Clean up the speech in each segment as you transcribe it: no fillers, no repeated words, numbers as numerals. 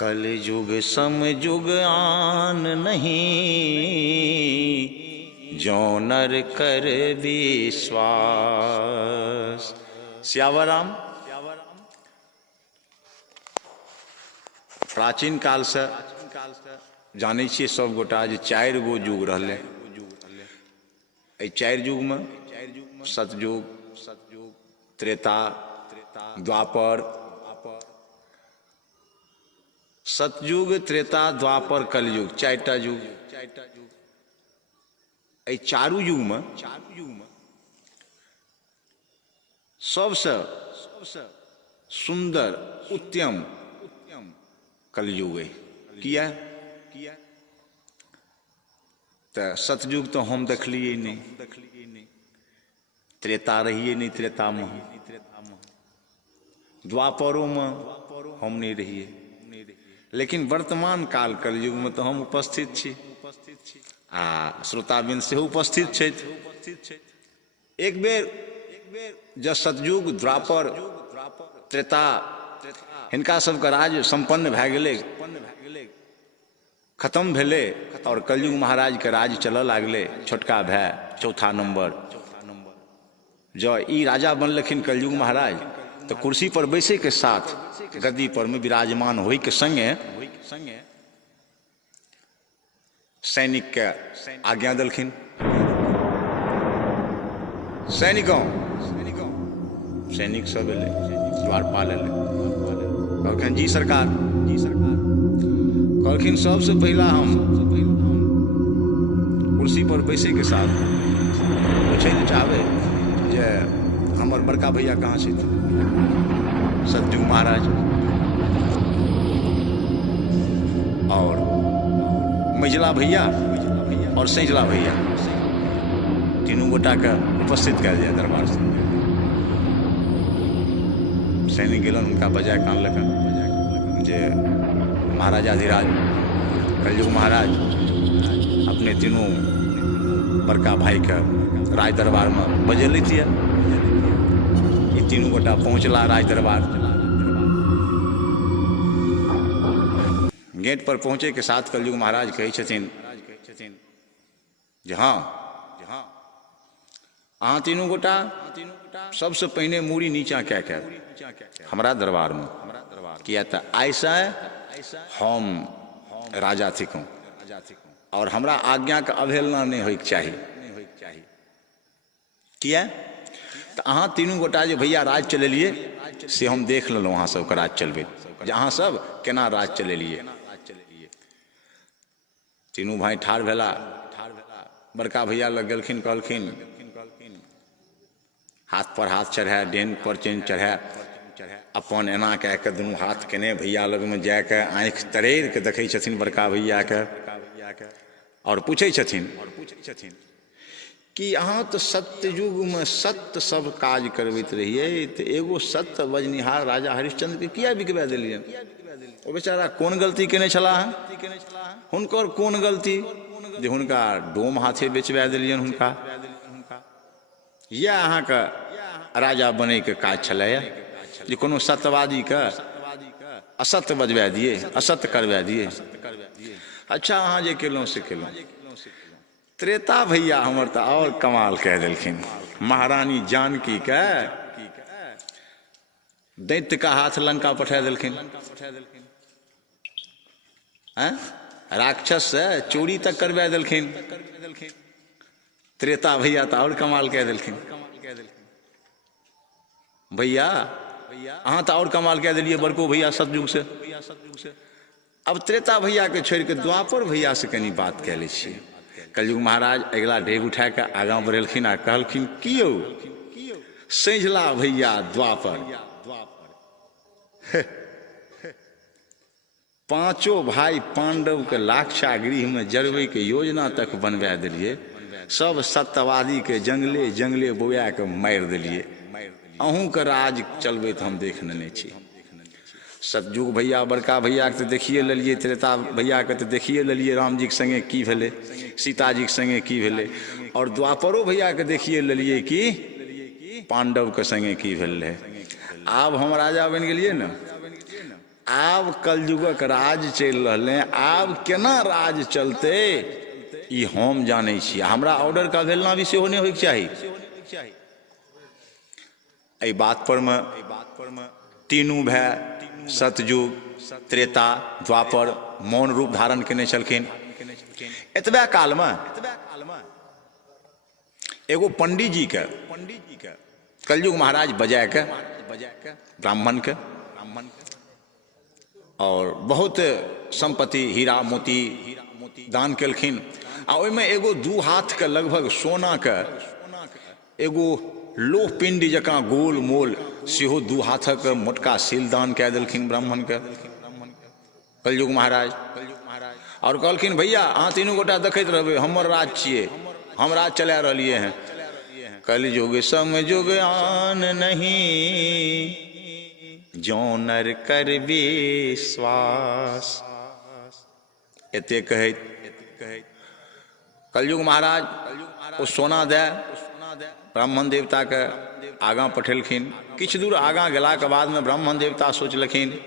कल युग सम युग आन नहीं, जो नर कर विश्वास। सियावराम प्राचीन काल से जाने छे सब गोटा जे 4 गो युग रहले। ए 4 युग में सतयुग, त्रेता, द्वापर, सतयुग, त्रेता, द्वापर, कलयुग, 4टा युग। ए चारू युग में सबसे सुंदर उत्तम कलयुग है। किया तो सतयुग तो हम देखलिए नहीं, त्रेता रहिए नहीं, त्रेता में द्वापरों में हम नहीं रहिए, लेकिन वर्तमान काल कलयुग में तो हम उपस्थित छी आ श्रोताबिंद से उपस्थित छथि। एक बेर जब सतयुग, द्वापर, त्रेता हिनका सबके राज संपन्न भए गेलै, खत्म भेलै और कलयुग महाराज के राज चलऽ लागलै। छोटका भाई चौथा नंबर जो ई राजा बनलखिन कलयुग महाराज, तो कुर्सी पर बैसे के साथ गद्दी पर में विराजमान होई के संगे सैनिक के आज्ञा दलखिन। सैनिक सब एले, द्वारपाल एले, कहलखिन जी सरकार, कहलखिन सबसे पहला हम कुर्सी पर बैसे के साथ पूछे ले चाहबे जे हमर बड़का भैया कहाँ छै? सतयुग महाराज और मझिला भैया और सैंझला भैया, तीनों गोटा के उपस्थित कयल जाय दरबार से। सैनिक गेलन, उनका बजाय कान लखन जे महाराजाधिराज कलयुग महाराज अपने तीनों बड़का भाई के राज दरबार में बजेले थिए। ये तीनों गोटा पहुंचला राज दरबार। गेट पर पहुंचे के साथ कलयुग महाराज कहे छथिन जे हाँ अहाँ तीनों गोटा सबसे पहले मूड़ी नीचा कए के हमरा दरबार में, किया तो ऐसा हम राजा थिकूँ और हमरा आज्ञा के अवहेलना नहीं होइक चाहिए। किया तो अहाँ तीनों गोटा जो भैया राज चलेलिए से हम देख लेलहुँ अहाँ सबके राज चलबे, जे अहाँ सब केना राज चलेलिए। तीनों भाई ठाढ़ भेला, बड़का भैया लग गेलखिन, कहलखिन हाथ पर हाथ चढ़ा, डेन पर चेन चढ़ा, अपन एना कह के दुनू हाथ केने भैया लग में जाके आँखि तरेर के देखै छथिन बड़का भैया के, और पूछै छथिन कि अहाँ तो सत्य युग में सत्य सब काज करबैत रहिए, तो एगो सत्य बजनिहार राजा हरिश्चंद्र के किया बिकबा देलिए? ओ बेचारा कोन गलती केने छलाह? हुनकर कोन गलती जे हुनका डोम हाथे बेचबा देलियन? हुनका या अहाँ के राजा बने के काज छलै जे कोनो सत्यवादी के असत्य बजबा दिए, असत्य करबा दिए? अच्छा अहाँ जे केलहुँ से केलहुँ। त्रेता भैया हमर तो और कमाल कह देलखिन। महारानी जानकी के दैत्य का हाथ लंका पठा देलखिन, राक्षस से चोरी तक करवा देलखिन। त्रेता भैया तो और कमाल कह देलखिन। भैया अहाँ तो और कमाल कह दिलिए बड़को भैया सतयुग से। अब त्रेता भैया के छोड़ के द्वापर भैया से कनी बात कह ले छिए। कलयुग महाराज अगला डेग उठा के आगाँ बढ़ेलखिन आ कहलखिन कि यौ सैंझला भैया द्वापर, पांचों भाई पांडव के लाक्षागृह में जरबे के योजना तक बनवा दिलिए, सब सत्यवादी के जंगले जंगले बोया के मार दिलिए। अहूँ के राज चलबे तो हम देख लेने छी। सतयुग भैया बड़का भैया के तो देखिए लेलिए, त्रेता भैया के तो देखिए लेलिए राम जी के संगे की भेले, सीता जी के संगे की भेले, और द्वापरो भैया के देखिए लेलिए कि पांडव के संगे की भेल रहे। आब हम राजा बन गेलिए न, आब कलयुगक राज चलि रहलै, आब केना राज चलते ई हम जानै छी। हमरा ऑर्डर का अवहेलना भी सेहो नहि होइके चाही। एहि बात पर में तीनू भाई सतयुग, त्रेता, द्वापर मौन रूप धारण केने छलखिन। एतबे काल में एगो पंडित जी के कलयुग महाराज बजा के ब्राह्मण के और बहुत संपत्ति हीरा मोती दान केलखिन। आ ओहिमे एगो 2 हाथ के लगभग सोना के एगो लोह पिंड जकाँ गोल मोल सेहो 2 हाथक मोटका सील दान कए देलखिन ब्राह्मण के कलयुग महाराज। और कहलखिन भैया अहाँ तीनू गोटा देखैत रहबै, हमर राज छियै, हम राज चला रहलिए हैं। कलयुग समझुग आन नहीं, जौं नर कर विश्वास। एते कहैत कलयुग महाराज ओ सोना दे ब्राह्मण देवता के आगाँ पठेलखिन। किछु दूर आगाँ गेलाके बाद में ब्राह्मण देवता सोचलखिन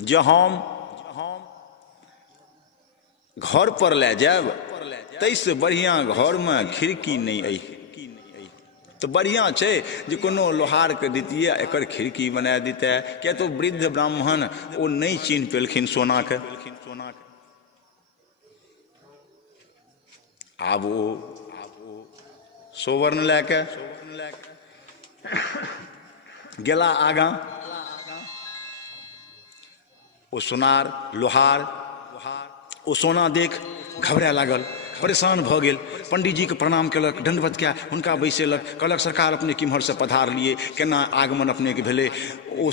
जे हम घर पर ले जाब, तैसे बढ़िया घर में खिड़की नहीं आई तो बढ़िया छै जे कोनो लोहार के दितिए, एकर खिड़की बना दिते। क्या तो वृद्ध ब्राह्मण ओ नहीं चिन्ह पेलखिन सोना के। आब ओ सोवर्ण लैके गेला आगाँ। ओ सोनार लोहार ओ सोना देख घबराए लागल, परेशान भ गेल। पंडित जी के प्रणाम केलक, दंडवत क्या हुनका बैसेलक, कहलक सरकार अपने किम्हर से पधार लिए, केना आगमन अपने के भेले। ओ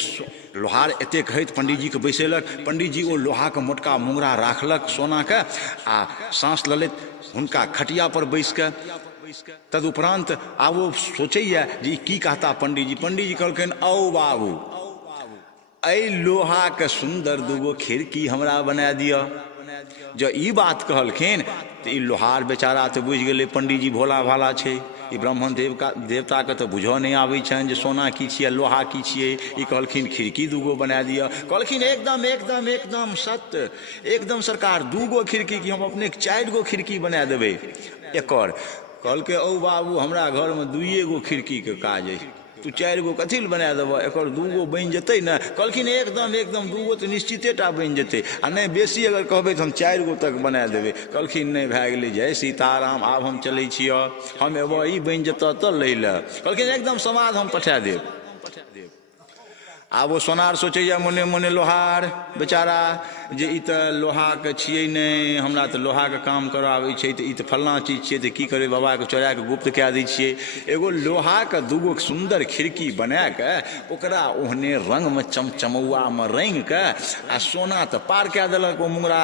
लोहार एते कहैत पंडित जी के बैसेलक। पंडित जी ओ लोहा के मोटका मुंगरा राखलक सोना के आ सांस ललित हुनका खटिया पर बैस के। तदुपरांत आब वो सोचैया जे की कहता पंडित जी। पंडित जी कहलखिन औ बाबू, ऐ लोहा के सुंदर 2 खिड़की हमरा बना दिया। जो ई बात कहलखिन तो ई लोहार बेचारा तो बुझ गेलै पंडित जी भोला भाला छै। ई ब्राह्मण देवता के तो बुझऽ नहीं आबै छनि जे सोना की छियै, लोहा की छियै। ई कहलखिन खिड़की 2 बना दिया। कहलखिन एकदम एकदम एकदम सत्य, एकदम सरकार 2 खिड़की की हम अपने 4 खिड़की बना देबै एकर। कहलकै औ बाबू हमरा घर में 2 खिड़की के काज है, तू 4 कथी ल बना देबह, एकर 2 बनि जेतै ने। कहलखिन एकदम एकदम 2 तो निश्चितेटा बनि जेतै, आ नहीं बेसी अगर कहबै तो हम 4 तक बना देबै। कहलखिन नहीं भए गेलै, जय सीताराम, आब हम चलै छियै, हम एबो ई बनि जेतऽ तो लै लए। कहलखिन एकदम समाद हम पठा देब। आब वो सोनार सोचैया मोने मोने लोहार बेचारा जे ई तो लोहा के छियै नहीं, हमरा तो लोहा के काम करऽ आबै छै, तो ई तो फलना चीज छियै, तो की करबै बाबा के चोरा के गुप्त कए दै छियै। एगो लोहा के 2 सुंदर खिड़की बना के ओकरा ओहने रंग में चमचमौआ में रंग के आ सोना तो पार कए देलक ओ मुंगरा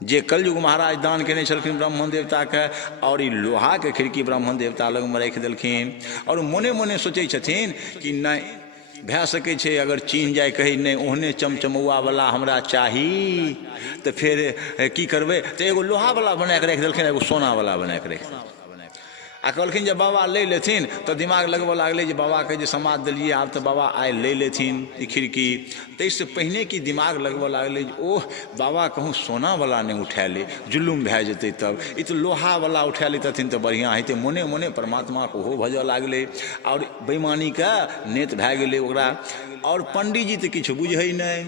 जे कलयुग महाराज दान केने छलखिन ब्राह्मण देवता के। और ई लोहा के खिड़की ब्राह्मण देवता लग में राखि देलखिन। और मोने मोने सोचै छथिन कि नहीं भए सकै छै अगर चिन्ह जाय कही नहीं ओहने चमचमौआ वाला हमरा चाही तो फिर की करबै। तो एगो लोहा वाला बना के राखि देलखिन, एगो सोना वाला बना के राखि देलखिन। आ कहलखिन जे बाबा ले लेथिन तो दिमाग लगबऽ लागलै जे बाबा के जे समाद देलिए आब तो बाबा आइ ले लेथिन ई खिड़की। तैसे पहिने की दिमाग लगबऽ लागलै जे ओह बाबा कहूँ सोना वाला नहीं उठा ले, जुलुम भए जेतै तब, ई तो लोहा वाला उठा लेतथिन तो बढ़िया हेतै। मोने मोने परमात्मा को ओहो भजऽ लागलै और बेईमानी के नेत भए गेलै ओकरा। और पंडित जी तो किछु बुझै नहीं।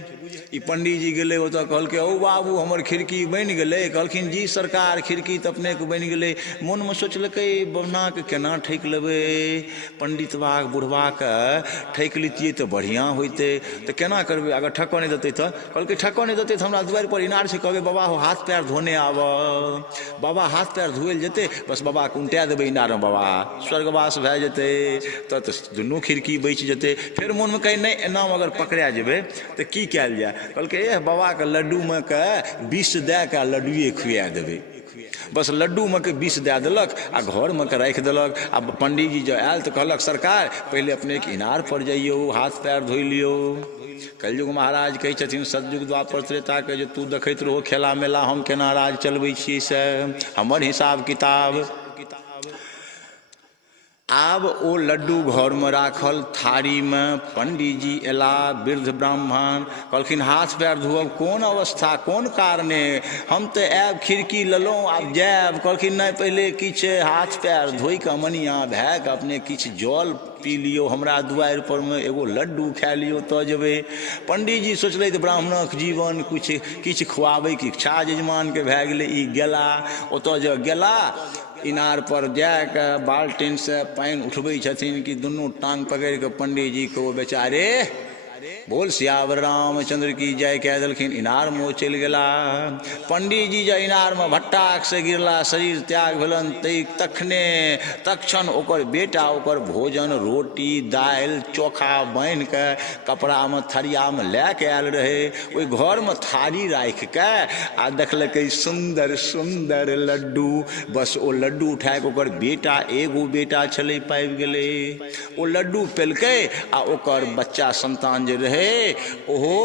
ई पंडित जी गेलै ओतऽ कहलकै औ बाबू हमर खिड़की बनि गेलै। कहलखिन जी सरकार खिड़की तो अपने के बनि गेलै। मोन में सोचलकै बहना के केना ठैक लेबै, पंडितबा बुढ़बा के ठैक लेतियै तो बढ़िया होइतै। तो केना करबै, अगर ठक्कऽ नहीं देतै तो? कहलकै ठक्कऽ नहीं देतै तो हमरा दुआरि पर इनार छै, कहबै बाबा हो हाथ पैर धोने आबऽ। बाबा हाथ पैर धोएल जेतै, बस बाबा के उनटा देबै इनार में, बाबा स्वर्गवास भए जेतै। तो 2 खिड़की बचि जेतै। फिर मोन में कहै नहीं एना अगर पकड़ा जेबै तो की कयल जाय। कहलकै एह बाबा के लड्डू में के विष दए के लड्डुए खुआ देबै। बस लड्डू में के विष दए देलक आ घर में के राखि देलक। आ पंडित जी जो आयल तो कहलक सरकार पहले अपने के इनार पर जाइयो, हाथ पैर धो लियो। कलयुग महाराज कहै छथिन सतयुग द्वापर त्रेता के जे तू देखैत रहो खेला मेला, हम केना राज चलबै छियै से हमर हिसाब किताब। आब ओ लड्डू घर में राखल थारी में, पंडित जी एला, वृद्ध ब्राह्मण कहलखिन हाथ पैर धोअब, कोन अवस्था कोन कारणे, हम तो आब खिड़की लेलहुँ आब जायब। कहलखिन नहीं, पहले किछु हाथ पैर धोइ कऽ मनिया भए कऽ अपने किछु जल पी लियो, हमरा दुआरि पर में एगो लड्डू खा लियो तो जेबै। पंडित जी सोचले ब्राह्मणक जीवन किछु खुआबै के इच्छा जजमान के भए गेलै। ई गेला, ओतऽ जे गेला इनार पर जाके बाल्टीन से पानि उठबै छथिन कि दुनू टांग पकड़ि के पंडित जी को बेचारे बोल सियावर रामचंद्र की जय कह देलखिन। इनार में चलि गेला। पंडित जी जे इनार में भट्टाक से गिरला, शरीर त्याग भेलन, तक्षण ओकर बेटा ओकर भोजन रोटी दालि चोखा बान्हि के कपड़ा में थरिया में लए के आयल रहे। ओहि घर में थारी राखि के आ देखलकै सुंदर सुंदर लड्डू। बस ओ लड्डू उठा के ओकर बेटा, एगो बेटा छलै, पाबि गेलै। ओ लड्डू पेलकै आ ओकर बच्चा संतान जे रहे ओहो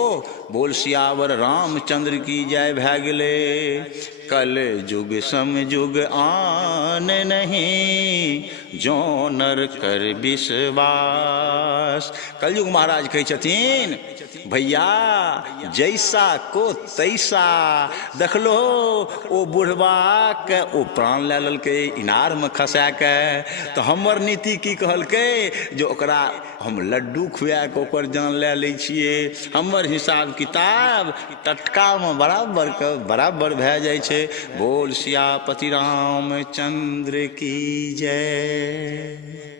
बोल सियावर रामचंद्र की जय भए गेले। कल जुग समयुग आन नहीं, जो नर कर विश्वास। कलयुग महाराज कहै छथिन भैया जैसा को तैसा। देखलो ओ बुढ़वा के ओ प्राण लए लेलकै इनार में खसा के, तो हमर नीति की कहलकै जे ओकरा हम लड्डू खुआ के ओकर जान लए लै छियै। हमर हिसाब किताब टटका में बराबर के बराबर भए जाइ छै। बोल सियापति रामचंद्र की जय।